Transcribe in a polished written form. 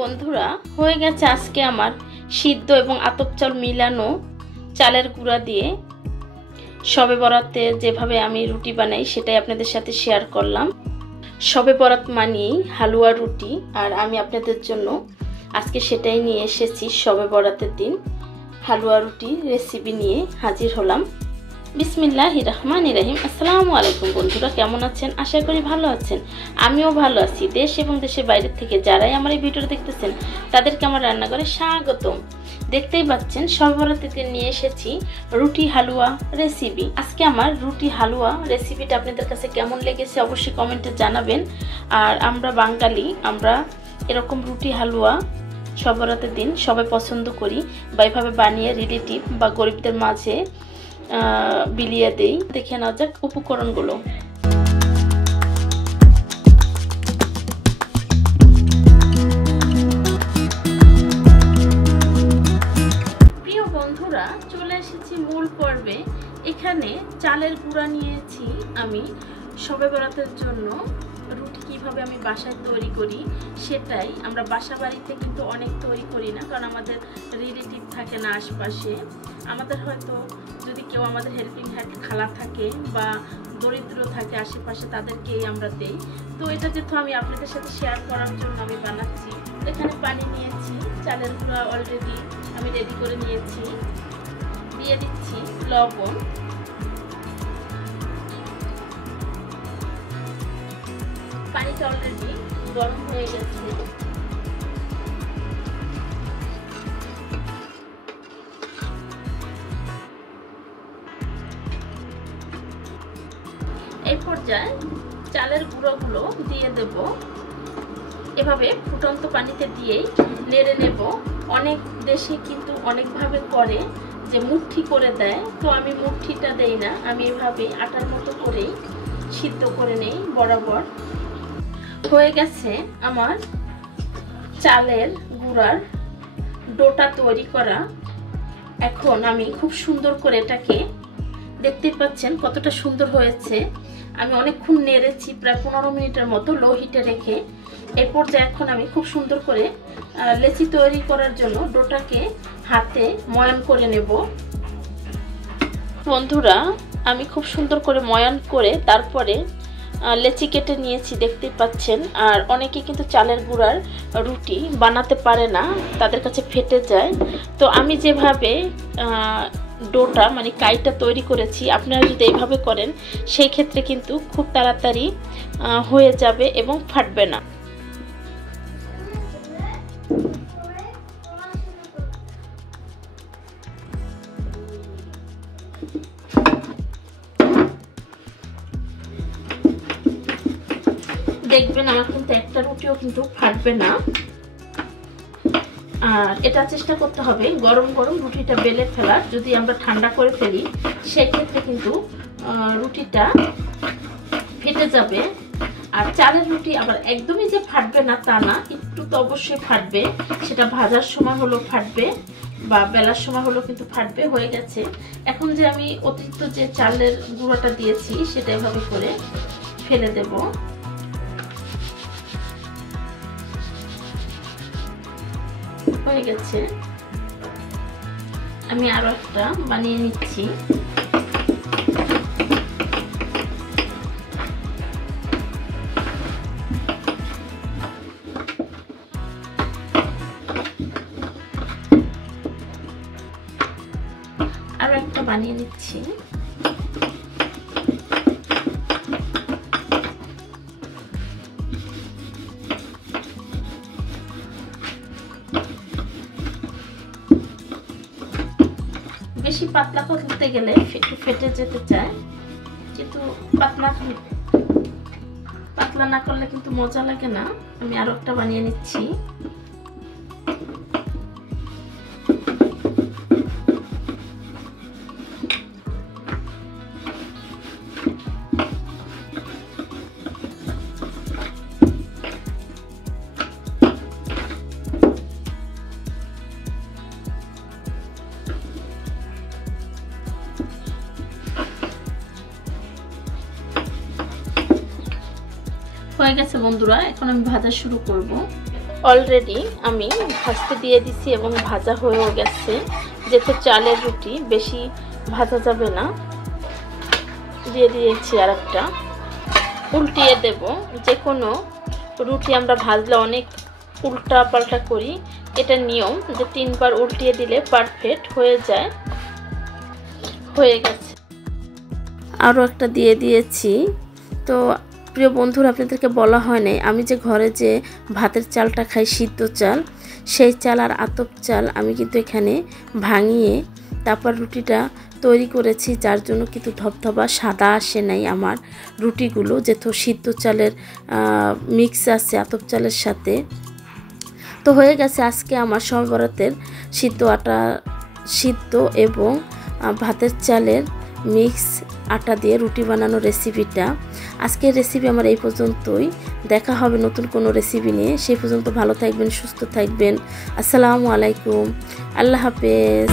বন্ধুরা, হয়ে গেছে আজকে আমার সিদ্ধ এবং আতপ চাল মিলানো চালের গুঁড়া দিয়ে শবে বরাতে যেভাবে আমি রুটি বানাই সেটাই আপনাদের সাথে শেয়ার করলাম। শবে বরাত মানেই হালুয়া রুটি, আর আমি আপনাদের জন্য আজকে সেটাই নিয়ে এসেছি। শবে বরাতের দিন হালুয়া রুটি রেসিপি নিয়ে হাজির হলাম। বিসমিল্লাহির রহমানির রহিম। আসসালামু আলাইকুম বন্ধুরা, কেমন আছেন? আশা করি ভালো আছেন। আমিও ভালো আছি। দেশ এবং দেশের বাইরে থেকে যারাই আমার এই ভিডিওটা দেখতেছেন তাদেরকে আমার রান্নাঘরে স্বাগতম। দেখতেই পাচ্ছেন শবে বরাতে নিয়ে এসেছি রুটি হালুয়া রেসিপি। আজকে আমার রুটি হালুয়া রেসিপিটা আপনাদের কাছে কেমন লেগেছে অবশ্যই কমেন্টে জানাবেন। আর আমরা বাঙালি, আমরা এরকম রুটি হালুয়া শবে বরাতের দিন সবাই পছন্দ করি, বা এভাবে বানিয়ে রিলেটিভ বা গরিবদের মাঝে বিলিয়ে দেই। দেখে নেওয়া যাক উপকরণগুলো। প্রিয় বন্ধুরা, চলে এসেছি মূল পর্বে। এখানে চালের গুঁড়া নিয়েছি আমি শবে বরাতের জন্য। রুটি কিভাবে আমি বাসায় তৈরি করি সেটাই। আমরা বাসা বাড়িতে কিন্তু অনেক তৈরি করি না, কারণ আমাদের রিলেটিভ থাকে না আশপাশে। আমাদের হয়তো যদি কেউ আমাদের হেল্পিং হ্যান্ড খালা থাকে বা দরিদ্র থাকে আশেপাশে, তাদেরকেই আমরা দেই। তো এটা যেহেতু আমি আপনাদের সাথে শেয়ার করার জন্য আমি বানাচ্ছি। এখানে পানি নিয়েছি, চালের গুঁড়া অলরেডি আমি রেডি করে নিয়েছি। দিয়ে দিচ্ছি লবণ, পানিটা অলরেডি গরম হয়ে গেছে। এই পর্যায়ে চালের গুঁড়োগুলো দিয়ে দেব। এভাবে ফুটন্ত পানিতে দিয়েই নেড়ে নেব। অনেক দেশে কিন্তু অনেকভাবে করে যে মুঠি করে দেয়, তো আমি মুঠিটা দেই না, আমি এভাবে আটার মতো করেই সিদ্ধ করে নেই বরাবর। হয়ে গেছে আমার চালের গুঁড়ার ডোটা তৈরি করা। এখন আমি খুব সুন্দর করে এটাকে, দেখতে পাচ্ছেন কতটা সুন্দর হয়েছে। আমি অনেকক্ষণ নেড়েছি, প্রায় 15 মিনিটের মতো লো হিটে রেখে। এই পর্যায়ে এখন আমি খুব সুন্দর করে লেচি তৈরি করার জন্য ডোটাকে হাতে ময়ান করে নেব। বন্ধুরা, আমি খুব সুন্দর করে ময়ান করে তারপরে লেচি কেটে নিয়েছি, দেখতেই পাচ্ছেন। আর অনেকে কিন্তু চালের গুঁড়ার রুটি বানাতে পারে না, তাদের কাছে ফেটে যায়। তো আমি যেভাবে ডোটা মানে কাইটা তৈরি করেছি, আপনারা যদি এইভাবে করেন সেই ক্ষেত্রে কিন্তু খুব তাড়াতাড়ি হয়ে যাবে এবং ফাটবে না। দেখবেন আমার কিন্তু একটা রুটিও কিন্তু ফাটবে না। আর এটা চেষ্টা করতে হবে গরম গরম রুটিটা বেলে ফেলার। যদি আমরা ঠান্ডা করে ফেলি সেই ক্ষেত্রে কিন্তু রুটিটা ফেটে যাবে। আর চালের রুটি আবার একদমই যে ফাটবে না তা না, একটু তো অবশ্যই ফাটবে। সেটা ভাজার সময় হলো ফাটবে বা বেলার সময় হলো কিন্তু ফাটবে। হয়ে গেছে। এখন যে আমি অতিরিক্ত যে চালের গুঁড়োটা দিয়েছি সেটা এভাবে করে ফেলে দেব। হয়ে গেছে। আমি আরো একটা বানিয়ে নিচ্ছি। আরো একটা বানিয়ে নিচ্ছি। বেশি পাতলা করতে গেলে একটু ফেটে যেতে চায়, কিন্তু পাতলা না করলে কিন্তু মজা লাগে না। আমি আরো একটা বানিয়ে নিচ্ছি। হয়ে গেছে বন্ধুরা, এখন আমি ভাজা শুরু করব। অলরেডি আমি ভাজতে দিয়ে দিছি এবং ভাজা হয়েও গেছে। যেহেতু চালের রুটি বেশি ভাজা যাবে না, দিয়ে দিয়েছি আর একটা। উল্টিয়ে দেব। যে কোনো রুটি আমরা ভাজলে অনেক উল্টা পাল্টা করি, এটা নিয়ম যে 3 বার উল্টিয়ে দিলে পারফেক্ট হয়ে যায়। হয়ে গেছে। আরও একটা দিয়ে দিয়েছি। তো প্রিয় বন্ধুরা, আপনাদেরকে বলা হয় নাই, আমি যে ঘরে যে ভাতের চালটা খাই সিদ্ধ চাল, সেই চাল আর আতপ চাল আমি কিন্তু এখানে ভাঙিয়ে তারপর রুটিটা তৈরি করেছি, যার জন্য কিন্তু ধবধবা সাদা আসে নাই আমার রুটিগুলো, যেহেতু সিদ্ধ চালের মিক্স আছে আতপ চালের সাথে। তো হয়ে গেছে আজকে আমার শবে বরাতের সিদ্ধ এবং ভাতের চালের মিক্স আটা দিয়ে রুটি বানানোর রেসিপিটা। আজকের রেসিপি আমার এই পর্যন্তই। দেখা হবে নতুন কোনো রেসিপি নিয়ে। সেই পর্যন্ত ভালো থাকবেন, সুস্থ থাকবেন। আসসালামু আলাইকুম, আল্লাহ হাফেজ।